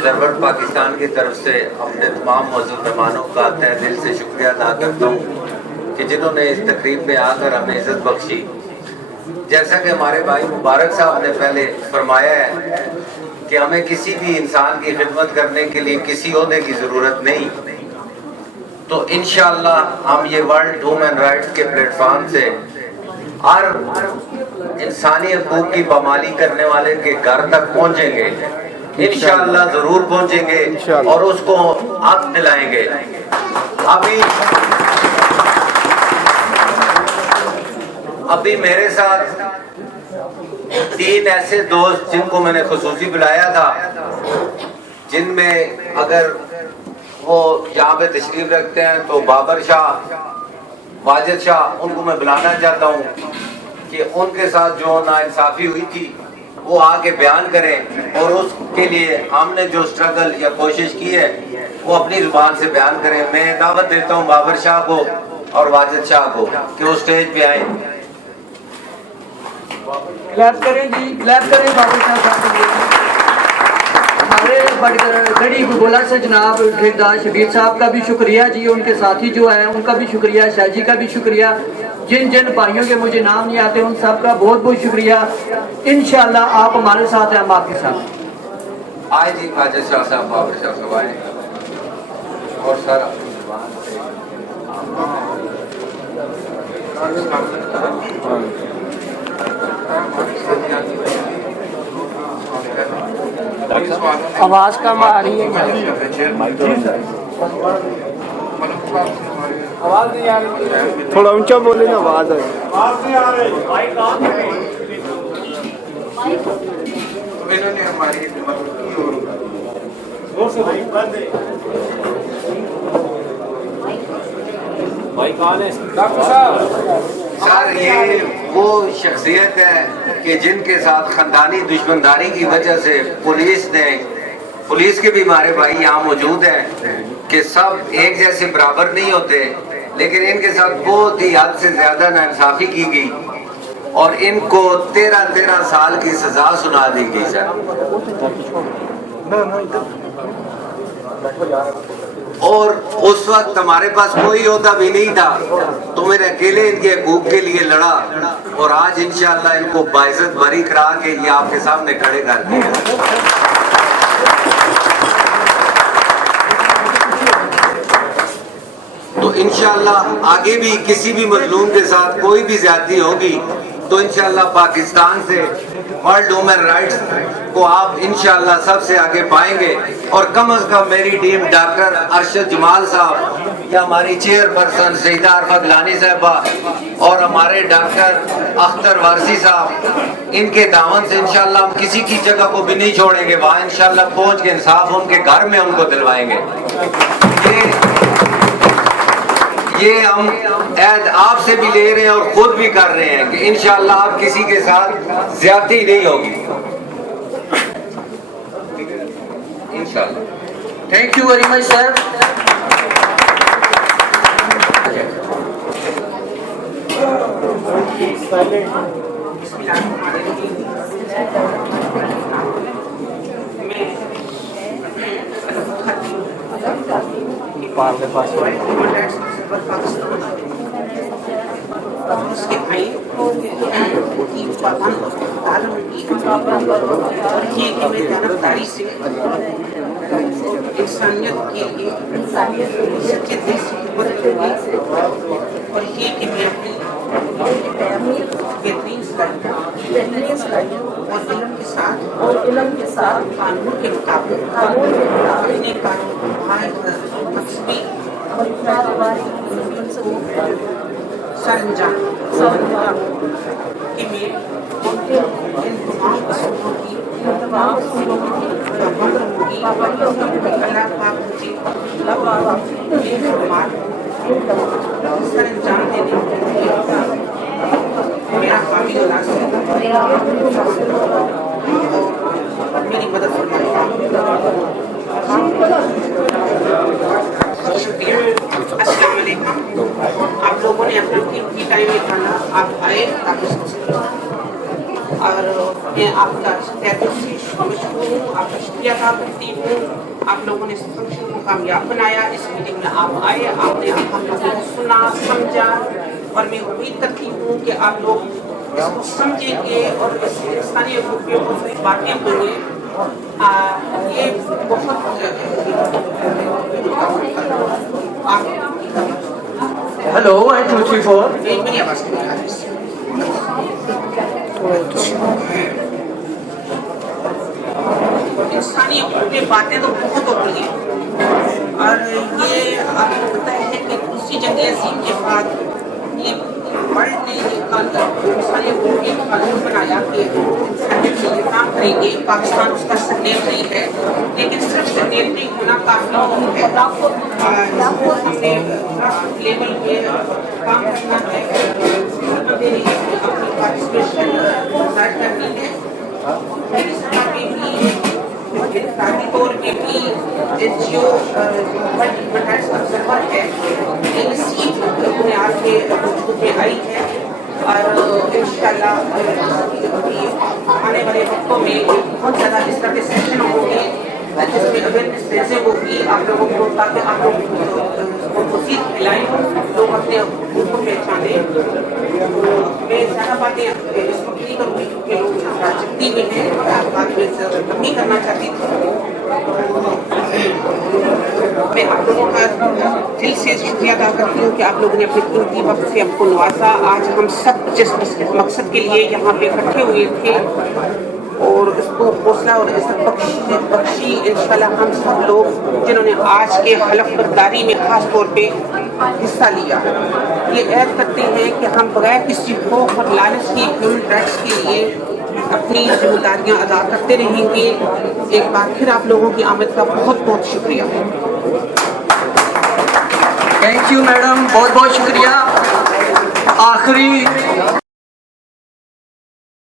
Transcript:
Observer Pakistan की तरफ से अपने तमाम मौजूद मेहमानों का तहे दिल से शुक्रिया अदा करता हूँ कि जिन्होंने इस तकरीब में आकर हमें इज्जत बख्शी। जैसा कि हमारे भाई मुबारक साहब ने पहले फरमाया है कि हमें किसी भी इंसान की खिदमत करने के लिए किसी ओहदे की ज़रूरत नहीं, तो इंशाअल्लाह हम ये वर्ल्ड ह्यूमन राइट्स के प्लेटफॉर्म से हर इंसानी हकूक की पामाली करने वाले के घर तक पहुंचेंगे, इंशाअल्लाह जरूर पहुंचेंगे और उसको हक दिलाएंगे। अभी मेरे साथ 3 ऐसे दोस्त जिनको मैंने खुसूसी बुलाया था, जिनमें अगर वो यहाँ पे तशरीफ रखते हैं तो बाबर शाह, वाजिद शाह, उनको मैं बुलाना चाहता हूँ कि उनके साथ जो नाइंसाफी हुई थी वो आके बयान करें और उसके लिए हमने जो स्ट्रगल या कोशिश की है वो अपनी जुबान से बयान करें। मैं दावत देता हूँ बाबर शाह को और वाजिद शाह को कि वो स्टेज पे आए। क्लैप करें जी, क्लैप करें बाबर शाह साहब। हमारे गढ़ी गोला से जनाब ठेकेदार शबीर साहब का भी शुक्रिया जी, उनके साथी जो है उनका भी शुक्रिया, शाह जी का भी शुक्रिया, जिन जिन भाइयों के मुझे नाम नहीं आते उन सब का बहुत बहुत शुक्रिया। इंशाल्लाह आप हमारे साथ हैं, हम आपके साथ। आए जी वाजिद शाह साहब, बाबर शाह साहब आए और सारा आवाज कम आ रही है, आवाज नहीं आ रही, थोड़ा ऊंचा बोले ना, आवाज है। इन्होंने हमारी भाई कौन है डॉक्टर साहब? सर ये वो शख्सियत है कि जिनके साथ खानदानी दुश्मनदारी की वजह से पुलिस के भी हमारे भाई यहाँ मौजूद हैं कि सब एक जैसे बराबर नहीं होते, लेकिन इनके साथ बहुत ही हद से ज्यादा नाइंसाफी की गई और इनको 13 साल की सजा सुना दी गई। सर और उस वक्त हमारे पास कोई होता भी नहीं था, तो मैंने अकेले इनके हकूक के लिए लड़ा और आज इंशाअल्लाह इनको बाइज्जत बरी करा के ये आपके सामने खड़े कर दिए। तो इंशाअल्लाह आगे भी किसी भी मजलूम के साथ कोई भी ज्यादती होगी तो इंशाअल्लाह पाकिस्तान से वर्ल्ड ह्यूमन राइट्स को आप इंशाअल्लाह सबसे आगे पाएंगे। और कम अज कम मेरी टीम डॉक्टर अरशद जमाल साहब या हमारी चेयरपर्सन सईदा अरफा गिलानी साहबा और हमारे डॉक्टर अख्तर वारसी साहब, इनके दामन से इंशाअल्लाह हम किसी की जगह को भी नहीं छोड़ेंगे, वहाँ इंशाअल्लाह पहुँच के इंसाफ उनके घर में उनको दिलवाएंगे। ये हम ऐद आपसे भी ले रहे हैं और खुद भी कर रहे हैं कि इंशाअल्लाह आप किसी के साथ ज्यादती नहीं होगी इंशाअल्लाह। Thank you very much sir. उसके भाई की मैं जानबदारी से इंसानियत के लिए सच्चे दिल से खिदमत करूंगी और ये कि मैं अपनी बेहतरीन सलाहियत और इल्म के साथ कानून के मुताबिक अपने सरंजाम कि मैं इन तमाम असूलों की अल्लाह पाक मुझे सरंजाम देने के लिए मेरा काबिल मेरी मदद फरमाएगा। अस्सलाम वालेकुम। आप लोगों ने अपना कीमती टाइम निकाला, आप आए और मैं आपका मशहूर हूँ, आपका शुक्रिया अदा करती हूँ। आप लोगों ने इस फंक्शन को कामयाब बनाया, इस मीटिंग में आप आए, आपने हम लोगों को सुना समझा, और मैं उम्मीद करती हूँ कि आप लोग इसको समझेंगे और इस स्थानीय ग्रुपों को सही बातें होंगे। ये बहुत हेलो 1 2 3 4 मेरी आवाज़ नहीं आ रही। इंसानी में बातें तो बहुत होती हैं, और ये आपको पता है कि दूसरी जंग अज़ीम के बाद ये वर्ल्ड ने ये कानून बनाया कि इंसानियत के लिए काम करेंगे। पाकिस्तान उसका सिग्नेटरी है, लेकिन सिर्फ सिग्नेटरी होना काफी नहीं है। हमने लेवल पे काम करना है, अपनी पार्टिसिपेशन जाहिर करनी है। मेरी सभा में भी इंफरादी तौर पे भी NGO ह्यूमन राइट्स ऑब्जर्वर है, इसी बुनियाद पे वजूद में आई है, और इंशाल्लाह आने वाले वक्तों में बहुत ज़्यादा इस तरह के सेशन होंगे जिसमें अवेयरनेस रेजिंग होगी आप लोगों को, ताकि आप लोग उसको मज़ीद फैलाएँ, लोग अपने उनको पहचानें। मैं ज़्यादा बातें इस वक्त नहीं करूँगी क्योंकि लोग राजनीति में हैं, बात में नहीं करना चाहती थी। मैं आप लोगों का दिल से शुक्रिया अदा करती हूँ कि आप लोगों ने अपने कीमती वक्त से हमको नवाजा। आज हम सब जिस मकसद के लिए यहाँ पे इकट्ठे हुए थे, और इसको हौसला और इज्जत बख्शी इंशाल्लाह हम सब लोग जिन्होंने आज के हलफ बर्दारी में खास तौर पे हिस्सा लिया, ये ऐद करते हैं कि हम बगैर किसी खौफ और लालच की ह्यूमन राइट्स के लिए अपनी जिम्मेदारियां अदा करते रहेंगे। एक बार फिर आप लोगों की आमद का बहुत बहुत शुक्रिया। थैंक यू मैडम, बहुत बहुत शुक्रिया। आखिरी